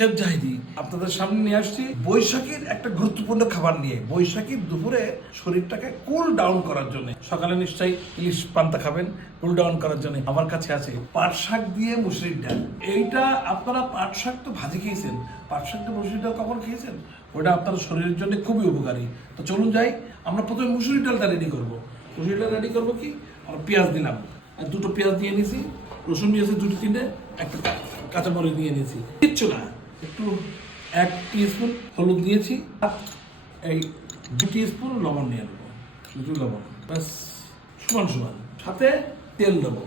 Chef Zahidi আপনাদের সামনে নিয়ে আসছি বৈশাখীর একটা গুরুত্বপূর্ণ খাবার নিয়ে। বৈশাখীর দুপুরে শরীরটাকে কুল ডাউন করার জন্য, সকালে নিশ্চয়ই ইলিশ পান্তা খাবেন, কুল ডাউন করার জন্য আমার কাছে আছে পাট শাক দিয়ে মুসুরির ডাল। এইটা আপনারা পাট শাক তো ভাজি খেয়েছেন, পাট শাক তো মুসুরির ডাল কখন খেয়েছেন? ওটা আপনার শরীরের জন্য খুবই উপকারী। তো চলুন যাই, আমরা প্রথমে মুসুরির ডালটা রেডি করবো। মুসুরির ডাল রেডি করবো কি, আমরা পেঁয়াজ দিলাম, আর দুটো পেঁয়াজ দিয়ে নিয়েছি, রসুন নিয়েছি দুটো তিনটে, একটা কাঁচামরিচ নিয়ে নিয়েছি, কিচ্ছু না, একটু 1 টিস্পুন হলুদ দিয়েছি, আর এই 2 টিস্পুন লবণ নিয়ে নেবো, শুধু লবণ, ব্যাস সমান সমান, সাথে তেল দেবো।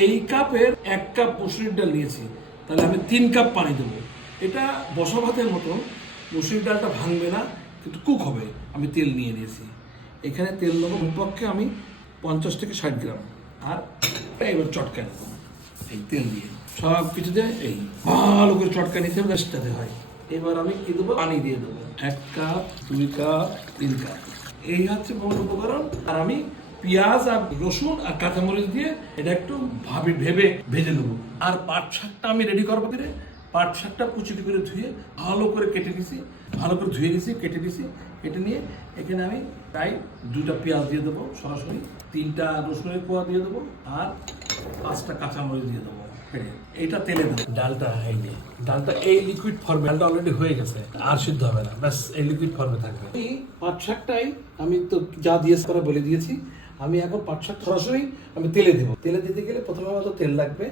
এই কাপের 1 কাপ মুসুরির ডাল নিয়েছি, তাহলে আমি 3 কাপ পানি দেবো। এটা বসা ভাতের মতন, মুসুরির ডালটা ভাঙবে না কিন্তু কুক হবে। আমি তেল নিয়ে নিয়েছি, এখানে তেল দেবো কমপক্ষে আমি 50 থেকে 60 গ্রাম, আর এবার চটকা নেবো এই তেল দিয়ে, সব কিছু দিয়ে এই ভালো করে চটকা নিতে হবে, রেস্টাতে হয়। এবার আমি কি দেবো, পানি দিয়ে দেবো 1 কাপ, 2 কাপ, 3 কাপ, এই হচ্ছে মূল উপকরণ। আর আমি পেঁয়াজ আর রসুন আর কাঁচামরিচ দিয়ে এটা একটু ভেবে ভেজে নেবো। আর পাট শাকটা আমি রেডি করবো কিনে, পাট শাকটা কুচি করে ধুয়ে ভালো করে কেটে নিয়েছি, ভালো করে ধুয়ে নিয়েছি, কেটে নিয়েছি। কেটে নিয়ে এখানে আমি প্রায় 2টা পেঁয়াজ দিয়ে দেবো সরাসরি, 3টা রসুনের কোয়া দিয়ে দেবো, আর 5টা কাঁচামরিচ দিয়ে দেবো। এইটা তেলে দেবো। ডালটা এই যে ডালটা এই লিকুইড ফর্মে, ডালটা অলরেডি হয়ে গেছে, আর সিদ্ধ হবে না, ব্যাস এই লিকুইড ফর্মে থাকবে। এই পাট শাকটাই আমি তো যা দিয়েছি করে বলে দিয়েছি, আমি এখন পাট শাক সরাসরি আমি তেলে দেবো। তেলে দিতে গেলে প্রথমে আমাদের তেল লাগবে,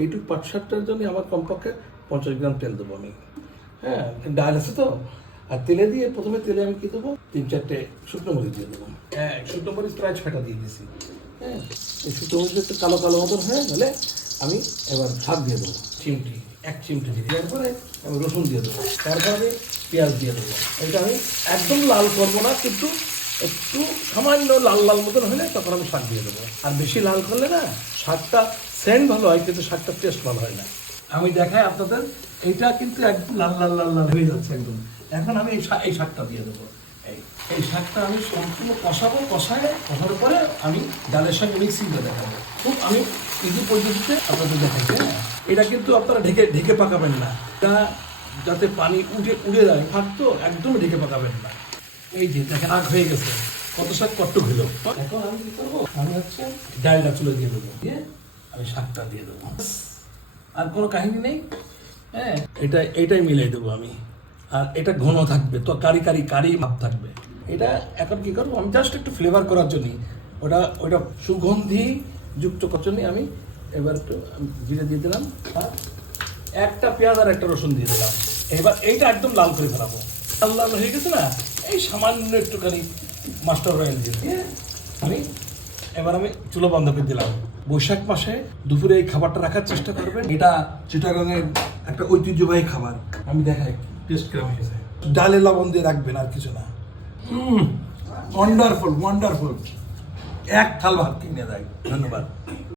এইটুকু পাট শাকটার জন্য আমার কমপক্ষে 50 গ্রাম তেল দেবো আমি। হ্যাঁ, ডাল আছে তো। আর তেলে দিয়ে প্রথমে তেলে আমি কি দেবো, 3-4টে শুকনো মরিচ দিয়ে দেবো। হ্যাঁ, শুকনো মরিচ প্রায় 6টা দিয়ে দিয়েছি। হ্যাঁ, এই শুকনো মরিচ একটু কালো কালো মতন হয়ে গেলে আমি এবার শাক দিয়ে দেবো, চিমটি 1 চিমটি দিয়ে দেওয়ার পরে আমি রসুন দিয়ে দেবো, তারপরে আমি পেঁয়াজ দিয়ে দেবো। এটা আমি একদম লাল করবো না, কিন্তু একটু সামান্য লাল লাল মতন হলে তখন আমি শাক দিয়ে দেবো। আর বেশি লাল করলে না শাকটা সেন্ট ভালো হয়, কিন্তু শাকটা টেস্ট ভালো হয় না। আমি দেখাই আপনাদের, এইটা কিন্তু একদম লাল লাল লাল লাল হয়ে যাচ্ছে একদম। এখন আমি এই শাকটা দিয়ে দেবো। এই শাকটা আমি সম্পূর্ণ কষাবো, কষানোর পরে আমি ডালের সঙ্গে মিক্সিং করে দেখাবো। খুব আমি ইজি পদ্ধতিতে আপনাদের দেখাচ্ছি। এটা কিন্তু আপনারা ঢেকে পাকাবেন না, এটা যাতে পানি উড়ে যায়, শাক তো একদম ঢেকে পাকাবেন না। এই যে দেখেন আগ হয়ে গেছে, কত শাক কট্টু হলো। এখন আমি কি করবো, আমি হচ্ছে ডালটা চুলে দিয়ে দেবো, দিয়ে আমি শাকটা দিয়ে দেবো, আর কোনো কাহিনী নেই। হ্যাঁ, এইটাই মিলাই দেবো আমি। আর এটা ঘন থাকবে, তো কারি ভাব থাকবে। এটা এখন কি করবো, আমি জাস্ট একটু ফ্লেভার করার জন্য, ওটা সুগন্ধি যুক্ত করার জন্য আমি এবার একটু জিরে দিয়ে দিলাম, আর 1টা পেঁয়াজ আর 1টা রসুন দিয়ে দিলাম। এবার এইটা একদম লাল করে ফেলাবো। লাল লাল হয়ে গেছে না, এই সামান্য একটুখানি মাস্টার অয়েল দিয়ে আমি চুলো বন্ধ করে দিলাম। বৈশাখ মাসে দুপুরে এই খাবারটা রাখার চেষ্টা করবেন। এটা চিটাগাংয়ের একটা ঐতিহ্যবাহী খাবার। আমি দেখাই টেস্ট কেমন হয়েছে। ডালে লবণ দিয়ে রাখবেন, আর কিছু না। ওয়ান্ডারফুল, 1 থাল ভাত কিনে দেয়। ধন্যবাদ।